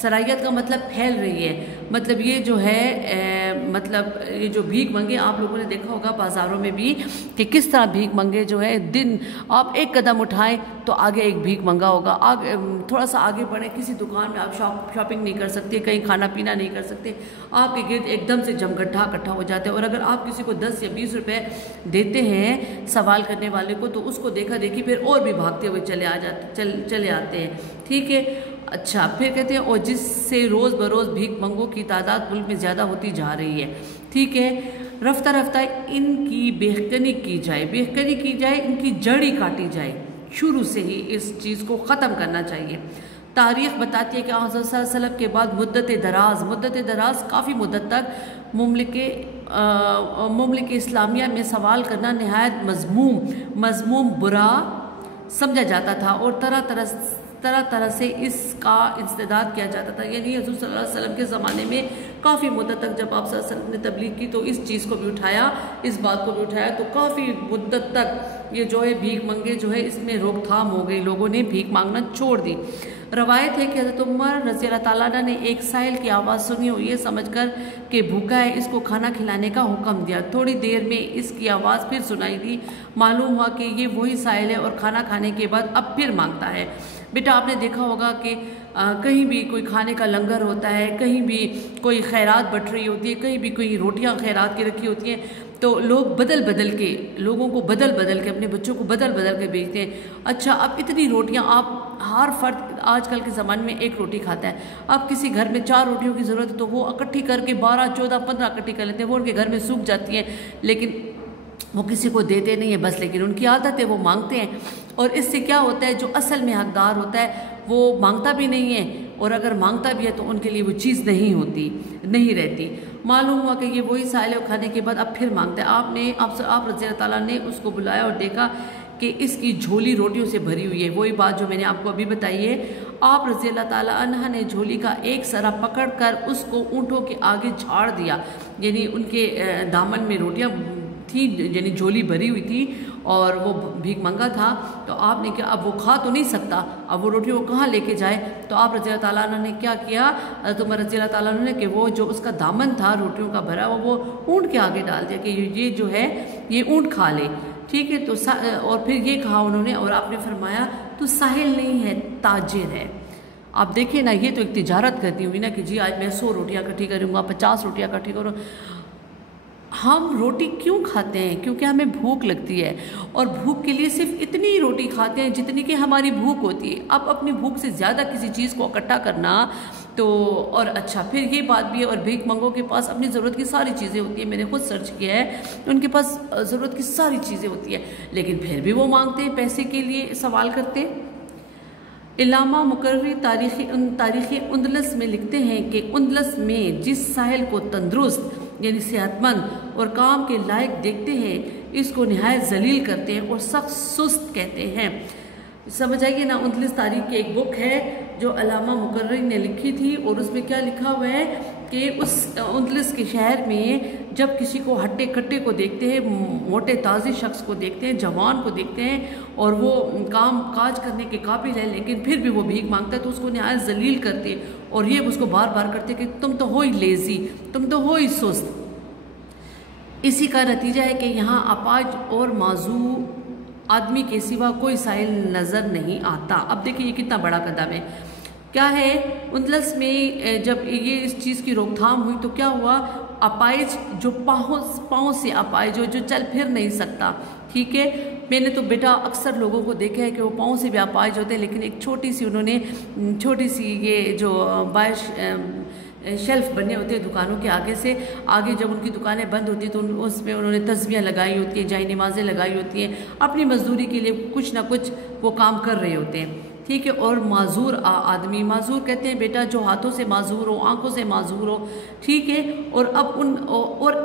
سرائیت کا مطلب پھیل رہی ہے، مطلب یہ جو ہے مطلب یہ جو بھیک منگے آپ لوگوں نے دیکھا ہوگا بازاروں میں بھی کہ کس طرح بھیک منگے جو ہے دن آپ ایک قدم اٹھائیں تو آگے ایک بھیک منگا ہوگا، آگے تھوڑا سا آگے بڑھیں کسی دکان میں آپ شاپنگ نہیں کر سکتے، کہیں کھانا پینا نہیں کر سکتے، آپ کے گرد ایک دم سے جمگٹھا اکٹھا ہو جاتے ہیں، اور اگر آپ کسی کو 10 یا 20 روپے دیتے ہیں سوال کرنے والے کو تو اس کو دیکھا دیکھی پھر اور بھی بھاگتے ہوئے چلے آتے ہیں، ٹھیک ہے۔ اچھا پھر کہتے ہیں اور جس سے روز بروز بھیک منگوں کی تعداد ملک میں زیادہ ہوتی جا رہی ہے، ٹھیک ہے۔ رفتہ رفتہ ان کی بےخکنی کی جائے، ان کی جڑ ہی کاٹی جائے، شروع سے ہی اس چیز کو ختم کرنا چاہیے۔ تاریخ بتاتی ہے کہ حضرت صلی اللہ علیہ وسلم کے بعد مدت دراز کافی مدت تک مملک اسلامیہ میں سوال کرنا نہایت مذموم برا سمجھا جاتا تھا، اور طرح طرح سے اس کا انسداد کیا جاتا تھا، یعنی حضور صلی اللہ علیہ وسلم کے زمانے میں کافی مدت تک جب آپ صلی اللہ علیہ وسلم نے تبلیغ کی تو اس چیز کو بھی اٹھایا، اس بات کو بھی اٹھایا، تو کافی مدت تک یہ جو ہے بھیک منگے جو ہے اس میں روک تھام ہو گئی، لوگوں نے بھیک مانگنا چھوڑ دی۔ روایت ہے کہ حضرت عمر رضی اللہ تعالیٰ عنہ نے ایک سائل کی آواز سنی اور یہ سمجھ کر کہ بھوکا ہے اس کو کھانا کھلانے کا حکم دیا، تھوڑی دیر میں اس کی آواز پھر سنائی دی، معلوم ہوا کہ یہ وہی سائل ہے اور کھانا کھانے کے بعد اب پھر مانگتا ہے۔ بیٹا آپ نے دیکھا ہوگا کہ کہیں بھی کوئی کھانے کا لنگر ہوتا ہے، کہیں بھی کوئی خیرات بٹ رہی ہوتی ہے، کہیں بھی کوئی روٹیاں خیرات کی رکھی ہوتی ہیں تو لوگ لوگوں کو بدل کے اپنے بچوں کو بدل کے بیچتے ہیں۔ اچھا اب اتنی روٹیاں آپ ہر فرد آج کل کے زمانے میں ایک روٹی کھاتا ہے، اب کسی گھر میں 4 روٹیوں کی ضرورت ہے تو وہ اکٹھی کر کے 12 14 15 اکٹھی کر لیتے ہیں، وہ ان کے گھر میں سوکھ جاتی ہیں، لیکن وہ کسی کو دیتے نہیں ہیں بس، لیکن ان کی عادت ہے وہ مانگتے ہیں، اور اس سے کیا ہوتا ہے جو اصل میں حقدار ہوتا ہے وہ مانگتا بھی نہیں ہے، اور اگر مانگتا بھی ہے تو ان کے لیے وہ چیز نہیں رہتی۔ معلوم ہوا کہ یہ وہی سائل کھانے کے بعد اب پھر مانگتا ہے۔ آپ رضی اللہ تعالیٰ نے اس کو بلایا اور دیکھا کہ اس کی جھولی روٹیوں سے بھری ہوئی ہے، وہی بات جو میں نے آپ کو ابھی بتائی ہے۔ آپ رضی اللہ تعالیٰ عنہ نے جھولی کا ایک سرا پکڑ کر اس کو اونٹوں کے آگے جھاڑ دیا، یعنی ان کے دامن میں روٹیاں تھی، یعنی جھولی بھری ہوئی تھی اور وہ بھیک منگا تھا، تو آپ نے کیا اب وہ کھا تو نہیں سکتا، اب وہ روٹی وہ کہاں لے کے جائے، تو آپ رضی اللہ تعالیٰ عنہ نے کیا کیا، حضرت عمر رضی اللہ تعالیٰ عنہ نے کہ وہ جو اس کا دامن تھا روٹیوں کا بھرا وہ اونٹ کے آگے ڈال دیا کہ یہ جو ہے یہ اونٹ کھا لے، ٹھیک ہے۔ تو اور پھر یہ کہا انہوں نے، اور آپ نے فرمایا تو ساحل نہیں ہے تاجر ہے۔ آپ دیکھیں نا، یہ تو ایک تجارت کرتی ہوئی نا کہ جی آج میں 100 روٹیاں اکٹھی کروں گا، 50 روٹیاں اکٹھی کروں۔ ہم روٹی کیوں کھاتے ہیں؟ کیونکہ ہمیں بھوک لگتی ہے، اور بھوک کے لیے صرف اتنی روٹی کھاتے ہیں جتنی کہ ہماری بھوک ہوتی ہے۔ اب اپنی بھوک سے زیادہ کسی چیز کو اکٹھا کرنا تو اور اچھا پھر یہ بات بھی ہے، اور بھیک منگوں کے پاس اپنی ضرورت کی ساری چیزیں ہوتی ہیں، میں نے خود سرچ کیا ہے، ان کے پاس ضرورت کی ساری چیزیں ہوتی ہیں، لیکن پھر بھی وہ مانگتے ہیں، پیسے کے لیے سوال کرتے ہیں۔ علامہ مقرری تاریخ اندلس میں لکھتے ہیں کہ اندلس میں جس ساحل کو تندرست یعنی صحت مند اور کام کے لائق دیکھتے ہیں اس کو نہایت ذلیل کرتے ہیں اور سخت سست کہتے ہیں۔ سمجھ آئیے نا، اندلس تاریخ کی ایک بک ہے جو علامہ مقرری نے لکھی تھی، اور اس میں کیا لکھا ہوا ہے کہ اس اندلس کے شہر میں جب کسی کو ہٹے کٹے کو دیکھتے ہیں، موٹے تازی شخص کو دیکھتے ہیں، جوان کو دیکھتے ہیں، اور وہ کام کاج کرنے کے قابل ہے لیکن پھر بھی وہ بھیک مانگتا ہے، تو اس کو نہایت ذلیل کرتے اور یہ اس کو بار بار کرتے کہ تم تو ہو ہی لیزی، تم تو ہو ہی سست۔ اسی کا نتیجہ ہے کہ یہاں اپاہج اور معذور آدمی کے سوا کوئی سائل نظر نہیں آتا۔ اب دیکھیں یہ کتنا بڑا قدم ہے۔ کیا ہے، اندلس میں جب یہ اس چیز کی روک تھام ہوئی تو کیا ہوا، اپائج جو پاؤں سے اپائج جو چل پھر نہیں سکتا، ٹھیک ہے۔ میں نے تو بیٹا اکثر لوگوں کو دیکھا ہے کہ وہ پاؤں سے بھی اپائج ہوتے ہیں، لیکن ایک چھوٹی سی یہ جو باعث شیلف بنے ہوتے ہیں دکانوں کے آگے جب ان کی دکانیں بند ہوتی ہیں تو اس میں انہوں نے تسبیحیں لگائی ہوتی ہیں، جائے نمازیں لگائی ہوتی ہیں، اپنی مزدوری کے لیے کچھ نہ کچھ وہ کام کر رہے ہوتے ہیں، ٹھیک ہے۔ اور معذور آدمی، معذور کہتے ہیں بیٹا جو ہاتھوں سے معذور ہو، آنکھوں سے معذور ہو، ٹھیک ہے۔ اور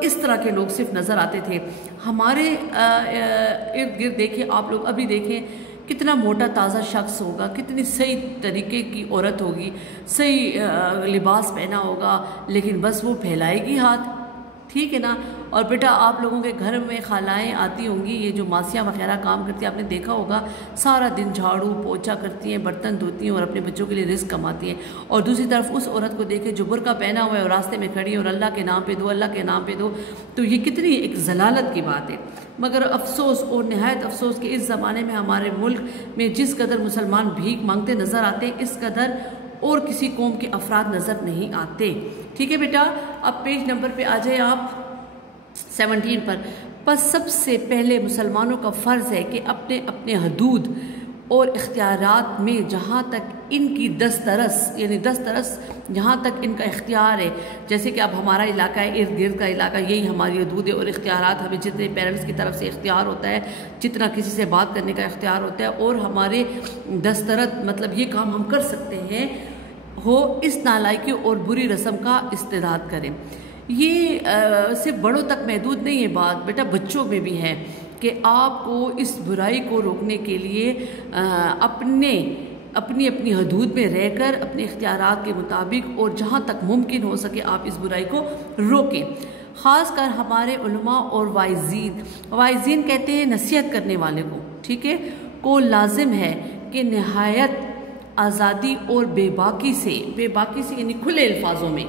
اس طرح کے لوگ صرف نظر آتے تھے ہمارے ارد گرد۔ دیکھیں آپ لوگ ابھی دیکھیں کتنا موٹا تازہ شخص ہوگا، کتنی صحیح طریقے کی عورت ہوگی، صحیح لباس پہنا ہوگا، لیکن بس وہ پھیلائے گی ہاتھ، ٹھیک ہے نا. اور بیٹا آپ لوگوں کے گھر میں خالائیں آتی ہوں گی, یہ جو ماسیاں وغیرہ کام کرتی ہیں, آپ نے دیکھا ہوگا سارا دن جھاڑو پوچھا کرتی ہیں, برتن دھوتی ہیں اور اپنے بچوں کے لیے رزق کماتی ہیں. اور دوسری طرف اس عورت کو دیکھے جو برقع پہنا ہوا ہے اور راستے میں کھڑی ہے اور اللہ کے نام پہ دو, اللہ کے نام پہ دو, تو یہ کتنی ایک ضلالت کی بات ہے. مگر افسوس اور نہایت افسوس کہ اس زمانے میں ہمارے ملک میں جس قدر مسلمان بھیک مانگتے نظر آتے ہیں, اس قدر اور کسی قوم کے افراد نظر نہیں آتے. ٹھیک ہے بیٹا, اب پیج نمبر پہ آ جائیں آپ 17 پر. بس سب سے پہلے مسلمانوں کا فرض ہے کہ اپنے اپنے حدود اور اختیارات میں جہاں تک ان کی دسترس یعنی دسترس جہاں تک ان کا اختیار ہے, جیسے کہ اب ہمارا علاقہ ہے, ارد گرد کا علاقہ, یہی ہماری حدود ہے اور اختیارات ہمیں جتنے پیرنٹس کی طرف سے اختیار ہوتا ہے, جتنا کسی سے بات کرنے کا اختیار ہوتا ہے اور ہمارے دسترس مطلب یہ کام ہم کر سکتے ہیں, ہو اس نالائکی اور بری رسم کا استعداد کریں. یہ صرف بڑوں تک محدود نہیں ہے بات بیٹا, بچوں میں بھی ہے کہ آپ کو اس برائی کو روکنے کے لیے اپنی حدود میں رہ کر اپنے اختیارات کے مطابق اور جہاں تک ممکن ہو سکے آپ اس برائی کو روکیں. خاص کر ہمارے علماء اور واعظین کہتے ہیں نصیحت کرنے والے کو, ٹھیک ہے, کو لازم ہے کہ نہایت آزادی اور بے باکی سے یعنی کھلے الفاظوں میں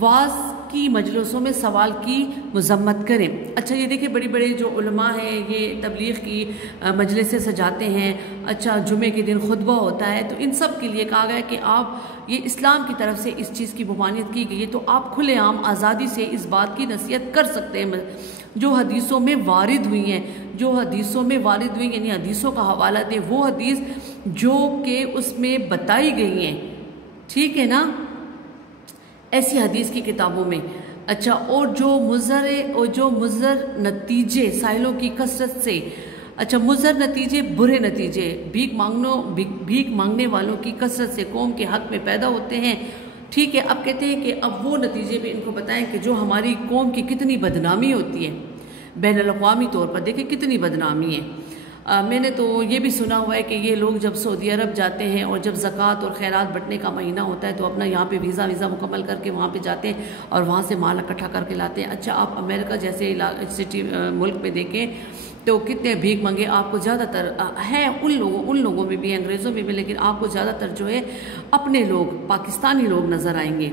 واعظ کی مجلسوں میں سوال کی مذمت کریں. اچھا یہ دیکھیں بڑی بڑے جو علماء ہیں یہ تبلیغ کی مجلسیں سجاتے ہیں, اچھا جمعے کے دن خطبہ ہوتا ہے, تو ان سب کے لیے کہا گیا کہ آپ یہ اسلام کی طرف سے اس چیز کی ممانعت کی گئی ہے, تو آپ کھلے عام آزادی سے اس بات کی نصیحت کر سکتے ہیں جو حدیثوں میں وارد ہوئی ہیں, یعنی حدیثوں کا حوالہ دیں وہ حدیث جو کہ اس میں بتائی گئی ہیں, ٹھیک ہے نا, ایسی حدیث کی کتابوں میں. اچھا اور جو مضر نتیجے سائلوں کی کثرت سے, اچھا مضر نتیجے برے نتیجے بھیک مانگنے والوں کی کثرت سے قوم کے حق میں پیدا ہوتے ہیں. ٹھیک ہے, اب کہتے ہیں کہ اب وہ نتیجے بھی ان کو بتائیں کہ جو ہماری قوم کی کتنی بدنامی ہوتی ہے بین الاقوامی طور پر, دیکھیں کتنی بدنامی ہے. میں نے تو یہ بھی سنا ہوا ہے کہ یہ لوگ جب سعودی عرب جاتے ہیں اور جب زکوٰۃ اور خیرات بٹنے کا مہینہ ہوتا ہے تو اپنا یہاں پہ ویزا مکمل کر کے وہاں پہ جاتے ہیں اور وہاں سے مال اکٹھا کر کے لاتے ہیں. اچھا آپ امریکہ جیسے سٹی ملک میں دیکھیں تو کتنے بھیک منگے آپ کو زیادہ تر ہیں, ان لوگوں میں بھی ہیں, انگریزوں میں بھی, لیکن آپ کو زیادہ تر جو ہے اپنے لوگ پاکستانی لوگ نظر آئیں گے.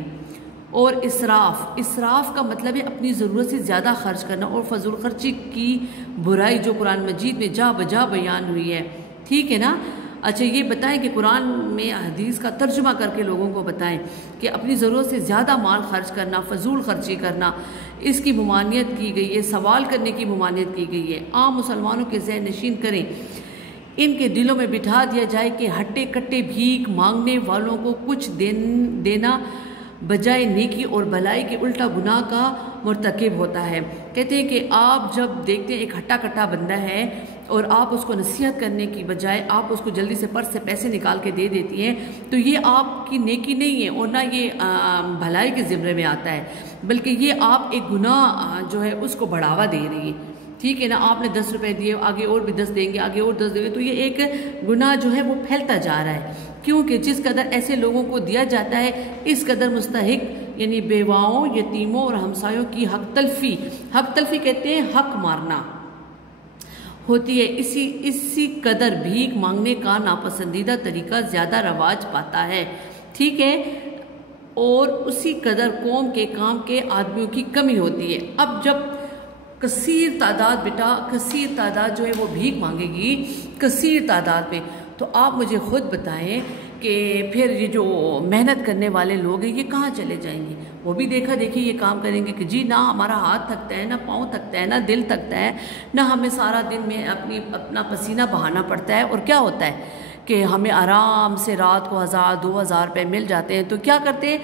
اور اسراف کا مطلب ہے اپنی ضرورت سے زیادہ خرچ کرنا اور فضول خرچی کی برائی جو قرآن مجید میں جا بجا بیان ہوئی ہے, ٹھیک ہے نا. اچھا یہ بتائیں کہ قرآن میں حدیث کا ترجمہ کر کے لوگوں کو بتائیں کہ اپنی ضرورت سے زیادہ مال خرچ کرنا, فضول خرچی کرنا, اس کی ممانعت کی گئی ہے, سوال کرنے کی ممانعت کی گئی ہے. عام مسلمانوں کے ذہن نشین کریں, ان کے دلوں میں بٹھا دیا جائے کہ ہٹے کٹے بھیک مانگنے والوں کو کچھ دینا بجائے نیکی اور بھلائی کے الٹا گناہ کا مرتکب ہوتا ہے. کہتے ہیں کہ آپ جب دیکھتے ہیں ایک ہٹا کٹا بندہ ہے اور آپ اس کو نصیحت کرنے کی بجائے آپ اس کو جلدی سے پرس سے پیسے نکال کے دے دیتی ہیں, تو یہ آپ کی نیکی نہیں ہے اور نہ یہ بھلائی کے زمرے میں آتا ہے, بلکہ یہ آپ ایک گناہ جو ہے اس کو بڑھاوا دے رہی ہے. ٹھیک ہے نا, آپ نے 10 روپے دیے, آگے اور بھی 10 دیں گے, آگے اور 10 دیں گے, تو یہ ایک گناہ جو ہے وہ پھیلتا جا رہا ہے. کیونکہ جس قدر ایسے لوگوں کو دیا جاتا ہے اس قدر مستحق یعنی بیواؤں, یتیموں اور ہمسایوں کی حق تلفی کہتے ہیں حق مارنا ہوتی ہے. اسی قدر بھیک مانگنے کا ناپسندیدہ طریقہ زیادہ رواج پاتا ہے, ٹھیک ہے, اور اسی قدر قوم کے کام کے آدمیوں کی کمی ہوتی ہے. اب جب کثیر تعداد جو ہے وہ بھیک مانگے گی کثیر تعداد میں, تو آپ مجھے خود بتائیں کہ پھر یہ جو محنت کرنے والے لوگ ہیں یہ کہاں چلے جائیں گے؟ وہ بھی دیکھا دیکھی یہ کام کریں گے کہ جی نہ ہمارا ہاتھ تھکتا ہے, نہ پاؤں تھکتا ہے, نہ دل تھکتا ہے, نہ ہمیں سارا دن میں اپنا پسینہ بہانا پڑتا ہے, اور کیا ہوتا ہے کہ ہمیں آرام سے رات کو 1000-2000 روپے مل جاتے ہیں. تو کیا کرتے ہیں,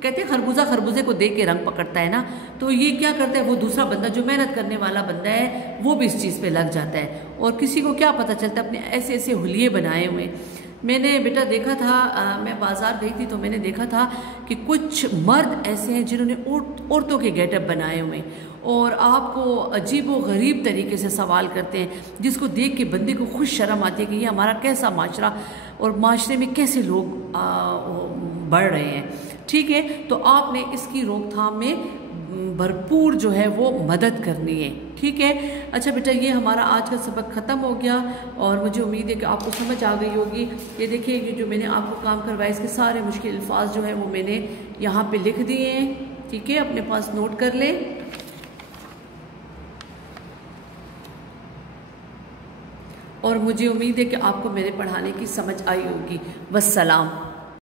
کہتے ہیں خربوزے کو دیکھ کے رنگ پکڑتا ہے نا, تو یہ کیا کرتا ہے وہ دوسرا بندہ جو محنت کرنے والا بندہ ہے وہ بھی اس چیز پہ لگ جاتا ہے, اور کسی کو کیا پتہ چلتا ہے اپنے ایسے حلیے بنائے ہوئے. میں نے بیٹا دیکھا تھا, میں بازار گئی تھی تو میں نے دیکھا تھا کہ کچھ مرد ایسے ہیں جنہوں نے عورتوں کے گیٹ اپ بنائے ہوئے اور آپ کو عجیب و غریب طریقے سے سوال کرتے ہیں, جس کو دیکھ کے بندے کو خوش شرم آتی ہے کہ یہ ہمارا کیسا معاشرہ اور معاشرے میں کیسے لوگ بڑھ رہے ہیں. ٹھیک ہے, تو آپ نے اس کی روک تھام میں بھرپور جو ہے وہ مدد کرنی ہے، ٹھیک ہے۔ اچھا بیٹا، یہ ہمارا آج کا سبق ختم ہو گیا اور مجھے امید ہے کہ آپ کو سمجھ آ گئی ہوگی۔ یہ دیکھیں، یہ جو میں نے آپ کو کام کروایا اس کے سارے مشکل الفاظ جو ہیں وہ میں نے یہاں پہ لکھ دیے ہیں، ٹھیک ہے، اپنے پاس نوٹ کر لیں۔ اور مجھے امید ہے کہ آپ کو میرے پڑھانے کی سمجھ آئی ہوگی۔ والسلام۔